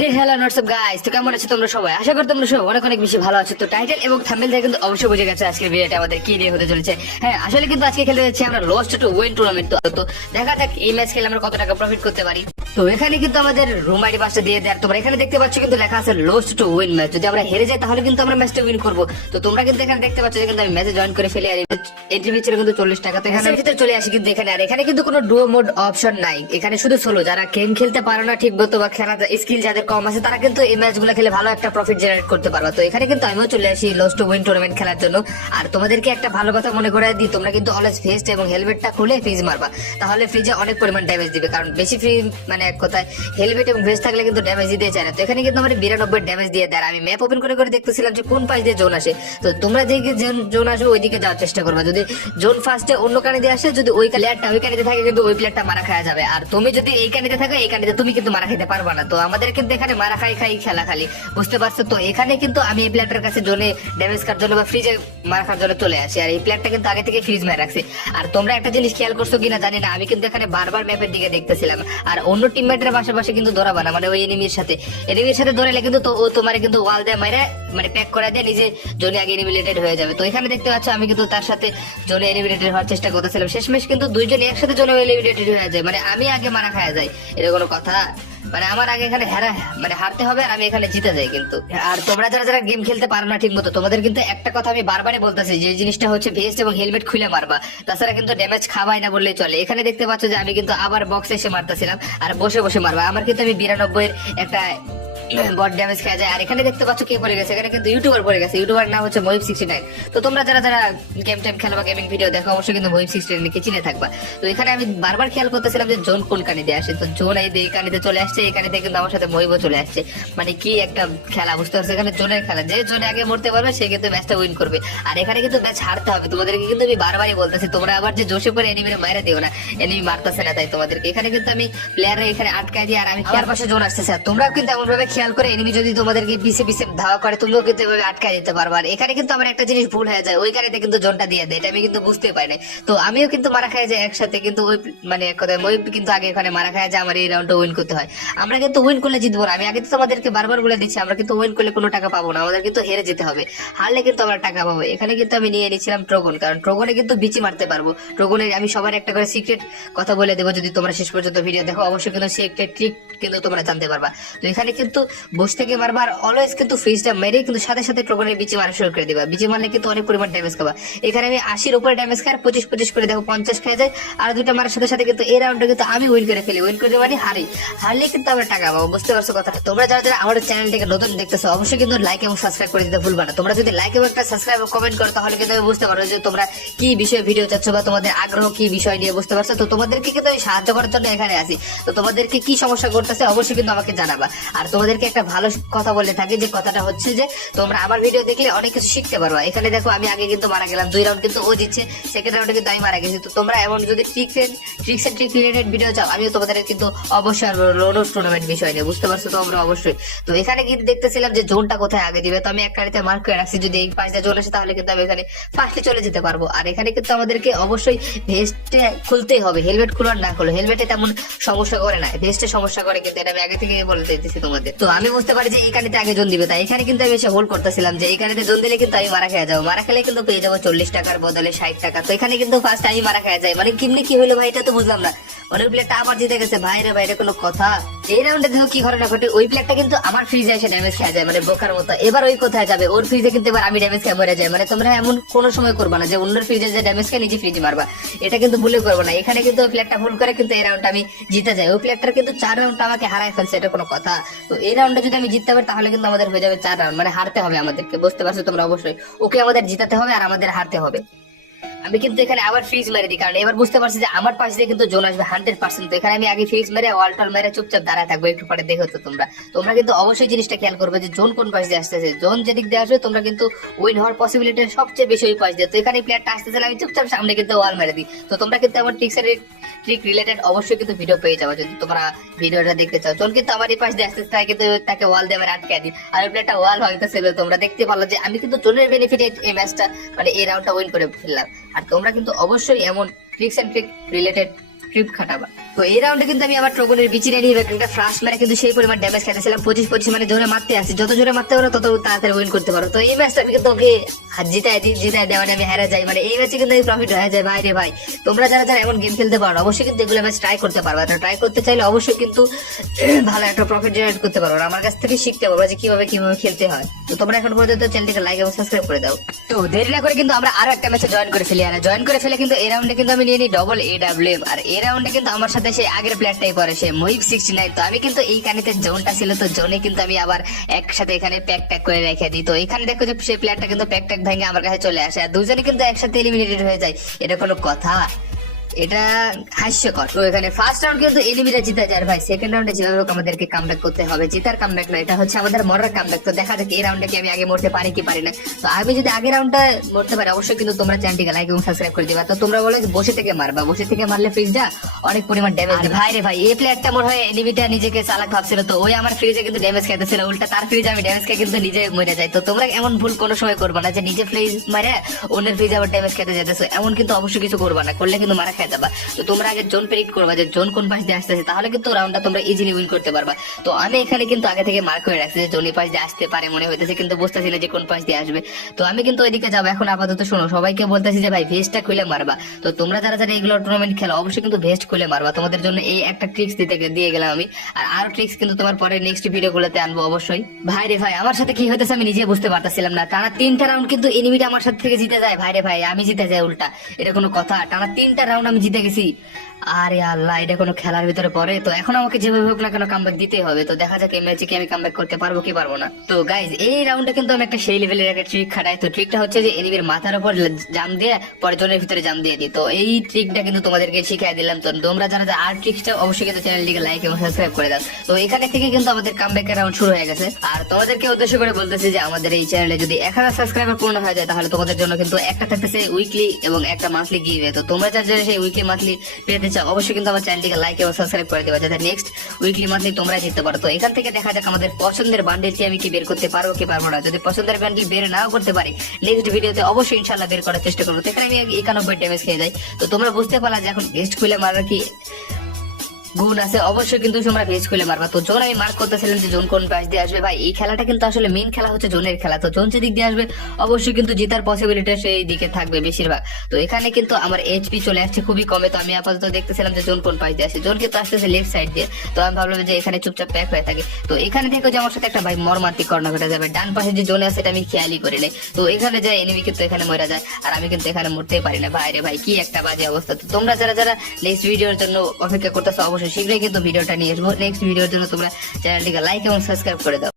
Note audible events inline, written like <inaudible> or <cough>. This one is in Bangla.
হে হ্যালো হোয়াটসঅ্যাপ গাইস তো কেমন আছো তোমরা সবাই? আশা করি তোমরা সবাই অনেক অনেক বেশি ভালো আছো। তো টাইটেল এবং থাম্বনেল থেকে কিন্তু অবশ্যই বুঝে গেছে আজকের ভিডিওটা আমাদের কি নিয়ে হতে চলেছে। হ্যাঁ আসলে কিন্তু আজকে খেলতে যাচ্ছি আমরা লস্ট টু উইন টুর্নামেন্ট তো তো দেখা যাক এই ম্যাচ খেলে আমরা কত টাকা প্রফিট করতে পারি। তো এখানে কিন্তু আমাদের রুম আইডি পাসটা দিয়ে দেয়। তোমরা এখানে দেখতে পাচ্ছ কিন্তু লেখা আছে লস্ট টু উইন ম্যাচ যদি আমরা হেরে যাই তাহলে কিন্তু আমরা ম্যাচটা উইন করব। তো তোমরা কিন্তু এখানে দেখতে পাচ্ছ যে কিন্তু আমি ম্যাচে জয়েন করে ফেলি। আর এন্ট্রি ফি ছিল কিন্তু চল্লিশ টাকা। তো এখানে ভিতরে চলে আসি কিন্তু এখানে। আর এখানে কিন্তু কোনো ডুয়ো মোড অপশন নাই। এখানে শুধু সোলো যারা গেম খেলতে পারো না ঠিক মতো বা খেলা স্কিল যাদের কম আছে, তারা কিন্তু এই ম্যাচগুলো খেলে ভালো একটা প্রফিট জেনারেট করতে পারবে। তো এখানে কিন্তু আমিও চলে আসি লস্ট উইন টুর্নামেন্ট খেলার জন্য। আর তোমাদেরকে একটা ভালো কথা মনে করে দিই, তোমরা কিন্তু অলওয়েজ ফেস্ট এবং হেলমেটটা খুলে ফ্রিজ মারবা। তাহলে ফ্রিজে অনেক পরিমাণ ড্যামেজ দিবে, কারণ বেশি ফ্রি মানে এক কথায় হেলমেট এবং ভেস্ট থাকলে কিন্তু ড্যামেজ দিতে চায় না। তো এখানে কিন্তু আমার বিরানব্বই ড্যামেজ দিয়ে দেয়। আমি ম্যাপ ওপেন করে করে দেখতেছিলাম যে কোন পাশ দিয়ে জোন আসে। তো তোমরা যেদিকে জোন আসবে ওইদিকে যাওয়ার চেষ্টা করবা। যদি জোন ফার্স্টে অন্য কানে দিয়ে আসে, যদি ওই প্লেয়ারটা ওই কানিতে থাকে, কিন্তু ওই প্লেয়ারটা মারা খাওয়া যাবে। আর তুমি যদি এই কানিতে থাকো, এই কানিতে তুমি কিন্তু মারা খেতে পারবা না। তো আমাদের কিন্তু এখানে মারা খাই খাই, খেলা খালি। বুঝতে পারছ তো? এখানে কিন্তু আমি এই প্লেয়ারটার কাছে জোনে ড্যামেজ খাওয়ার জন্য বা ফ্রিজে মারা খাওয়ার জন্য চলে আসি। আর এই প্লেয়ারটা কিন্তু আগে থেকে ফ্রিজ মেরে রাখছে। আর তোমরা একটা জিনিস খেয়াল করছ কিনা জানি না, আমি কিন্তু এখানে বারবার ম্যাপের দিকে দেখতেছিলাম। আর অন্য টিমমেটের পাশাপাশি কিন্তু ধরাবা না মানে ওই এনিমির সাথে। এনিমির সাথে ধরালে কিন্তু তো ও তোমার কিন্তু ওয়াল দিয়ে মেরে মানে প্যাক করে দিয়ে নিজে জোনে আগে এনিমিলেটেড হয়ে যাবে। তো এখানে দেখতে পাচ্ছ, আমি কিন্তু তার সাথে জোনে এলিমিনেটেড হওয়ার চেষ্টা করতেছিলাম। শেষমেশ কিন্তু দুইজন একসাথে জোনে এলিমিনেটেড হয়ে যায়। মানে আমি আগে মারা খাওয়া যায় এটা কোনো কথা। মানে আমার আগে এখানে হারা মানে হারতে হবে আর আমি এখানে জিতে যাই কিন্তু। আর তোমরা যারা যারা গেম খেলতে পারো না ঠিক মতো তোমাদের কিন্তু একটা কথা আমি বারবারই বলতেছি, যে জিনিসটা হচ্ছে ভেস্ট এবং হেলমেট খুলে মারবা, তাছাড়া কিন্তু ড্যামেজ খাওয়াই না বললেই চলে। এখানে দেখতে পাচ্ছ যে আমি কিন্তু আবার বক্সে এসে মারতেছিলাম, আর বসে বসে মারবা। আমার কিন্তু আমি বিরানব্বই একটা বট ড্যামেজ <laughs> খেয়ে যায়। আর এখানে দেখতে পাচ্ছ কে পড়ে গেছে। এখানে কিন্তু ইউটিউবার পড়ে গেছে। ইউটিউবার নাম হচ্ছে মহিব সিক্সটি নাইন তো তোমরা যারা যারা গেম টাইম খেলো বা গেমিং ভিডিও দেখো অবশ্যই কিন্তু মহিব সিক্সটি নাইনকে চিনে থাকবা। তো এখানে আমি বারবার খেয়াল করতেছিলাম যে জোন কোন কানিতে আসে। তো জোন এই এই কানিতে চলে আসছে এই কানিতে কিন্তু আমার সাথে মহিবও চলে আসছে। মানে কি একটা খেলা বুঝতে পারছ? এখানে জোনের খেলা। যে জোনে আগে মরতে পারবে সে কিন্তু ম্যাচটা উইন করবে। আর এখানে কিন্তু ম্যাচ হারতে হবে। তোমাদেরকে কিন্তু আমি বারবারই বলতেছি তোমরা আবার যে জোশে করে এনিমিরে মাইরে দিও না। এনিমি মারতেছে না তাই তোমাদেরকে। এখানে কিন্তু আমি প্লেয়াররা এখানে আটকায় দিই আর আমি খেয়াল পাশে জোন আসতেছে। আর তোমরাও কিন্তু এমন ভাবে খেয়াল করে এনিমি যদি তোমাদেরকে পিছে পিছে ধাওয়া করে, তুমিও কিন্তু এভাবে আটকায় দিতে পারবে। আর এখানে কিন্তু আমার একটা জিনিস ভুল হয়ে যায়, ওই গাড়িতে কিন্তু জোনটা দিয়ে দেয়, এটা আমি কিন্তু বুঝতে পারি না তো আমিও কিন্তু মারা খাই যায় একসাথে কিন্তু ওই মানে কথায় মই কিন্তু আগে এখানে মারা খায় যায় আমার এই রাউন্ডটা উইন করতে হয়। আমরা কিন্তু উইন করলে জিতবো না। আমি আগে তো তোমাদেরকে বারবার বলে দিচ্ছি, আমরা কিন্তু উইন করলে কোনো টাকা পাবো না, আমাদের কিন্তু হেরে যেতে হবে। হারলে কিন্তু আমরা টাকা পাবো। এখানে কিন্তু আমি নিয়ে নিয়েছিলাম ট্রগন কারণ ট্রগনে কিন্তু বিচি মারতে পারব। ট্রগনে আমি সবার একটা করে সিক্রেট কথা বলে দেবো, যদি তোমরা শেষ পর্যন্ত ভিডিও দেখো, অবশ্যই কিন্তু সিক্রেট ট্রিক কিন্তু তোমরা জানতে পারবা। তো এখানে কিন্তু বসে থেকে মারবা আর অলওয়েজ কিন্তু ফ্রিজটা মেরে কিন্তু সাথে সাথে বিচি মারা শুরু করে দিবা। বিচি মারলে কিন্তু অনেক পরিমাণ ড্যামেজ খাবা। এখানে আমি আশির উপরে ড্যামেজ খাই আর পঁচিশ পঁচিশ করে দেখো পঞ্চাশ খেয়ে যায়। আর দুইটা মারার সাথে সাথে কিন্তু এই রাউন্ডে কিন্তু আমি উইন করে ফেলি। উইন করে মানে হারি। হারলে কিন্তু আমরা টাকা পাবো, বুঝতে পারছ কথাটা? তোমরা যারা যারা আমাদের নতুন দেখতেছো, অবশ্যই কিন্তু লাইক এবং সাবস্ক্রাইব করে দিতে ভুলবা না। তোমরা যদি লাইক এবং একটা সাবস্ক্রাইব কমেন্ট করো, তাহলে কিন্তু আমি বুঝতে পারব যে তোমরা কি বিষয়ে ভিডিও চাচ্ছ বা তোমাদের আগ্রহ কি বিষয় নিয়ে বুঝতে পারছ। তো তোমাদেরকে কিন্তু আমি সাহায্য করার জন্য এখানে আছি। তো তোমাদেরকে কি সমস্যা করতেছে, অবশ্যই কিন্তু আমাকে জানাবা। আর তোমাদেরকে একটা ভালো কথা বলে থাকি যে কথাটা হচ্ছে যে, তোমরা আমার ভিডিও দেখলে অনেক কিছু শিখতে পারবা। এখানে দেখো, আমি আগে কিন্তু মারা গেলাম, দুই রাউন্ড কিন্তু ও দিচ্ছে সেকেন্ড রাউন্ডে কিন্তু আমি মারা গেছি। তো তোমরা এমন যদি tricks and tricks and trick related video চাও, আমিও তোমাদের কিন্তু অবশ্যই লোডোস টুর্নামেন্ট বিষয় নিয়ে, বুঝতে পারছ তো আমরা অবশ্যই। তো এখানে কিন্তু দেখতেছিলাম যে জোনটা কোথায় আগে দিবে, তো আমি এক গাড়িতে মার্ক করে রাখছি, যদি এই পাঁচটা জোন আসে তাহলে কিন্তু আমি এখানে ফার্স্টে চলে যেতে পারব। আর এখানে কিন্তু আমাদেরকে অবশ্যই ভেস্টে খুলতেই হবে হেলমেট খুলার না খুলো হেলমেটে তেমন সমস্যা করে না ভেস্টে সমস্যা করে কিন্তু এটা আমি আগে থেকে বলে দিতেছি তোমাদের। তো আমি বুঝতে পারি যে এখানেতে আগে জোন দিবে। তাই এখানে কিন্তু আমি এসে হোল্ড করতেছিলাম যে এখানে জোন দিলে কিন্তু আমি মারা খেয়ে যাব। মারা খেলে কিন্তু পেয়ে যাব চল্লিশ টাকার বদলে ষাট টাকা। তো এখানে কিন্তু ফার্স্ট আমি মারা খেয়ে যাই। মানে কিমনি কি হলো ভাই, এটা তো বুঝলাম না। অনেক প্লেয়ারটা আবার জিতে গেছে। ভাই রে বাইরে কোনো কথা। এই রাউন্ডে দেখো কি ঘটনা ঘটে। ওই প্লেয়ারটা কিন্তু আমার ফ্রিজে এসে ড্যামেজ খেয়ে যায় মানে বোকার মতো। এবার ওই কোথায় যাবে? ওর ফ্রিজে কিন্তু এবার আমি ড্যামেজ খেয়ে মরে যাই। মানে তোমরা এমন কোনো সময় করবা না যে অন্যের ফ্রিজে যে ড্যামেজ খেয়ে নিজে ফ্রিজে মারবা। এটা কিন্তু ভুলে করব না। এখানে কিন্তু ওই প্লেয়ারটা ভুল করে কিন্তু এই রাউন্ড আমি জিতে যাই। ওই প্লেয়ারটার কিন্তু চার রাউন্ড আমাকে হারাই ফেলছে, এটা কোনো কথা। তো এই রাউন্ডে যদি আমি জিততে পারি, তাহলে কিন্তু আমাদের হয়ে যাবে চার রাউন্ড মানে হারতে হবে আমাদেরকে, বুঝতে পারছ তোমরা অবশ্যই। ওকে আমাদের জিতাতে হবে আর আমাদের হারতে হবে। আমি কিন্তু এখানে আবার ফ্রিজ মেরে দিই, কারণ এবার বুঝতে পারছি যে আমার পাশ দিয়ে কিন্তু জোন আসবে হান্ড্রেড পার্সেন্ট তো এখানে আমি আগে ফ্রিজ মেরে ওয়ালটার মেরে চুপচাপ দাঁড়ায় থাকব, একটু পরে দেখো তো তোমরা। তোমরা কিন্তু অবশ্যই জিনিসটা খেয়াল করবে যে জোন কোন পাশ দিয়ে আসতেছে। জোন যেদিক দিয়ে আসবে, তোমরা কিন্তু উইন হওয়ার পসিবিলিটি সবচেয়ে বেশি ওই পাশ দিয়ে। তো এখানে প্লেয়ারটা আসতেছে আমি চুপচাপ সামনে কিন্তু ওয়াল মেরে দিই। তো তোমরা কিন্তু আমার ট্রিক্স ট্রিক রিলেটেড অবশ্যই কিন্তু ভিডিও পেয়ে যাব, যদি তোমরা ভিডিওটা দেখতে চাও। জোন কিন্তু আমার এই পাশ দিয়ে আসতেছে, তাই কিন্তু তাকে ওয়াল দিয়ে আটকে দিই। আর ওই প্লেয়ারটা ওয়াল হইতেছে তোমরা দেখতে পারল যে আমি কিন্তু জোনের বেনিফিটে এই ম্যাচটা মানে এই রাউন্ডটা উইন করে ফেললাম। আর তোমরা কিন্তু অবশ্যই এমন tricks and trick related trip খাটাবা। তো এই রাউন্ডে কিন্তু আমি আমার ট্রগনের বিচি নিয়ে একটা ফ্রাশ মেরে কিন্তু সেই পরিমাণ ড্যামেজ খাইতেছিলাম পঁচিশ পঁচিশ মানে জোরে মারতে আসি। যত জোরে মারতে পারো, তত তাড়াতাড়ি উইন করতে পারো। তো এই ম্যাচটা আমি কিন্তু ওকে জিতাই দিই জিতাই দেওয়া আমি হেরে যাই। মানে এই ম্যাচে কিন্তু প্রফিট হয়ে যায় ভাই রে ভাই, তোমরা যারা যারা এমন গেম খেলতে পারো, অবশ্যই কিন্তু এগুলো ম্যাচ ট্রাই করতে পারবে। ট্রাই করতে চাইলে অবশ্যই কিন্তু <clears throat> ভালো একটা প্রফিট জেনারেট করতে পারো। আমার কাছ থেকে শিখতে পারবে যে কীভাবে কীভাবে খেলতে হয়। তো তোমরা এখন পর্যন্ত চ্যানেলটিকে লাইক এবং সাবস্ক্রাইব করে দাও। তো দেরি না করে কিন্তু আমরা আরও একটা ম্যাচে জয়েন করে ফেলি। আর জয়েন করে ফেলে কিন্তু এই রাউন্ডে কিন্তু আমি নিয়ে নিই ডবল এ ডাব্লিউ আর এই রাউন্ডে কিন্তু আমার সাথে সেই আগের প্লেয়ারটাই পরে, সে মহিব সিক্সটি নাইন তো আমি কিন্তু এই কানিতে জোনটা ছিল, তো জোনে কিন্তু আমি আবার একসাথে এখানে প্যাক প্যাক করে রেখে দিই। তো এখানে দেখো যে সেই প্লেয়ারটা কিন্তু প্যাক ট্যাক ভেঙে আমার কাছে চলে আসে। আর দুজনে কিন্তু একসাথে এলিমিনেটেড হয়ে যায়। এটা কোনো কথা। এটা হাস্যকর। তো এখানে ফার্স্ট রাউন্ড কিন্তু এনিমিরা জিতে যায় ভাই সেকেন্ড রাউন্ডে যেভাবে হোক আমাদেরকে কামব্যাক করতে হবে জেতার কামব্যাক না এটা হচ্ছে আমাদের মরার কামব্যাক তো দেখা যাক এই রাউন্ডে কি আমি আগে মরতে পারি কি পারি না। তো আমি যদি আগে রাউন্ডটা মরতে পারি অবশ্যই কিন্তু তোমরা চ্যানেলটিকে লাইক এবং সাবস্ক্রাইব করে দিবা। তো তোমরা বলে বসে থেকে মারবা। বসে থেকে মারলে ফ্রিজটা অনেক পরিমাণ ড্যামেজ ভাই রে ভাই এই প্লেয়ারটা মনে হয় এনিমিটা নিজেকে চালাক ভাবছিল। তো ওই আমার ফ্রিজে কিন্তু ড্যামেজ খাইতেছিল উল্টা তার ফ্রিজে আমি ড্যামেজ খাই কিন্তু নিজে মরে যাই তো তোমরা এমন ভুল কোনো সময় করবে না যে নিজে ফ্রিজ মারে অন্যের ফ্রিজে আবার ড্যামেজ খেতে যেতেছো এমন কিন্তু অবশ্যই কিছু করবা না। করলে কিন্তু মারা খাই যাবা। তো তোমরা আগে জোন প্রেডিক্ট করবা যে জোন কোন পাশ দিয়ে আসতেছে, তাহলে কিন্তু রাউন্ডটা তোমরা ইজিলি উইন করতে পারবা। তো আমি এখানে কিন্তু আগে থেকে মার্ক করে রাখছি যে জোন পাশ দিয়ে আসতে পারে মনে হইতেছে, কিন্তু বুঝতেছিল যে কোন পাশ দিয়ে আসবে। তো আমি কিন্তু ওইদিকে যাব, এখন আপাতত শোনো, সবাইকে বলতেছি যে ভাই ভেস্টটা খুলে মারবা। তো তোমরা যারা যারা এগুলো টুর্নামেন্ট খেলো, অবশ্যই কিন্তু ভেস্ট খুলে মারবা। তোমাদের জন্য এই একটা ট্রিক্স দিতে দিয়ে গেলাম আমি। আর আরও ট্রিক্স কিন্তু তোমার পরে নেক্সট ভিডিও গুলোতে আনব, অবশ্যই। ভাই রে ভাই, আমার সাথে কি হইতেছে আমি নিজে বুঝতে পারতেছিলাম না। টানা তিনটা রাউন্ড কিন্তু এনিমিটা আমার সাথে থেকে জিতে যায়। ভাই রে ভাই, আমি জিতে যাই উল্টা। এটা কোনো কথা। টানা তিনটা রাউন্ড জিতে গেছি আরে আল্লাহ, এটা কোনো খেলার ভিতরে পড়ে? তো এখন আমাকে যেভাবে হোক না কেন কামব্যাক দিতে হবে। তো দেখা যাক এই ম্যাচে কি আমি কামব্যাক করতে পারব কি পারব না। তো গাইজ এই রাউন্ডে কিন্তু আমি একটা সেই লেভেলের একটা ট্রিক খাটাই। তো ট্রিকটা হচ্ছে যে এনিমির মাথার উপর জাম দিয়ে পরে জনের ভিতরে জাম দিয়ে দিই। তো এই ট্রিকটা কিন্তু তোমাদেরকে শিখিয়ে দিলাম। তো তোমরা যারা যারা আর ট্রিকটা অবশ্যই কিন্তু চ্যানেলটিকে লাইক এবং সাবস্ক্রাইব করে দাও। তো এখানে থেকে কিন্তু আমাদের কামব্যাকের রাউন্ড শুরু হয়ে গেছে। আর তোমাদেরকে উদ্দেশ্য করে বলতেছি যে আমাদের এই চ্যানেলে যদি এক হাজার সাবস্ক্রাইবার পূর্ণ হয়ে যায়, তাহলে তোমাদের জন্য কিন্তু একটা থাকতেছে উইকলি এবং একটা মান্থলি গিভে তো তোমরা যারা সেই উইকলি মান্থলি পেতে চাও, অবশ্যই কিন্তু আমার চ্যানেলটিকে লাইক এবং সাবস্ক্রাইব করে দেবে, যাতে নেক্সট উইকলি মান্থলি তোমরা জিততে পারো। তো এখান থেকে দেখা যাক আমাদের পছন্দের বান্ডেলটি আমি কি বের করতে পারব, কি পারব না। যদি পছন্দের বান্ডেল বের নাও করতে পারি নেক্সট ভিডিওতে অবশ্যই ইনশাল্লাহ বের করার চেষ্টা করব। তো এখানে আমি একানব্বই ড্যামেজ খেয়ে যাই। তো তোমরা বুঝতে পারলা যে এখন গেস্ট খুলে মারার কি? গুণ আছে, অবশ্যই কিন্তু তোমরা ভেজ খুলে মারবা। তো জোন আমি মার্ক করতেছিলাম যে জোন কোন পাশ দিয়ে আসবে, ভাই, এই খেলাটা কিন্তু আসলে মেইন খেলা হচ্ছে জোনের খেলা। তো জোন যেদিক দিয়ে আসবে, অবশ্যই কিন্তু জেতার পসিবিলিটি সেই দিকে থাকবে বেশিরভাগ। তো এখানে কিন্তু আমার এইচপি চলে আসছে খুবই কমে। তো আমি আপাতত দেখতেছিলাম যে জোন কোন পাশ দিয়ে আসছে। জোন কিন্তু আসতেছে লেফট সাইড দিয়ে। তো আমি ভাবলাম যে এখানে চুপচাপ প্যাক হয়ে থাকে। তো এখানে থেকে যে আমার সাথে একটা ভাই মর্মান্তিক কর্ণ ঘটে যাবে। ডান পাশে যে জোন আছে, এটা আমি খেয়ালই করে নেই। তো এখানে যায় এনিমি কিন্তু এখানে মরে যায়। আর আমি কিন্তু এখানে মরতেই পারি না। ভাই রে ভাই, কি একটা বাজে অবস্থা। তো তোমরা যারা যারা নেক্সট ভিডিওর জন্য অপেক্ষা করতেছো, অবশ্যই শীঘ্রই কিন্তু ভিডিওটা নিয়ে আসব। নেক্সট ভিডিওর জন্য তোমরা চ্যানেলটিকে লাইক এবং সাবস্ক্রাইব করে দাও।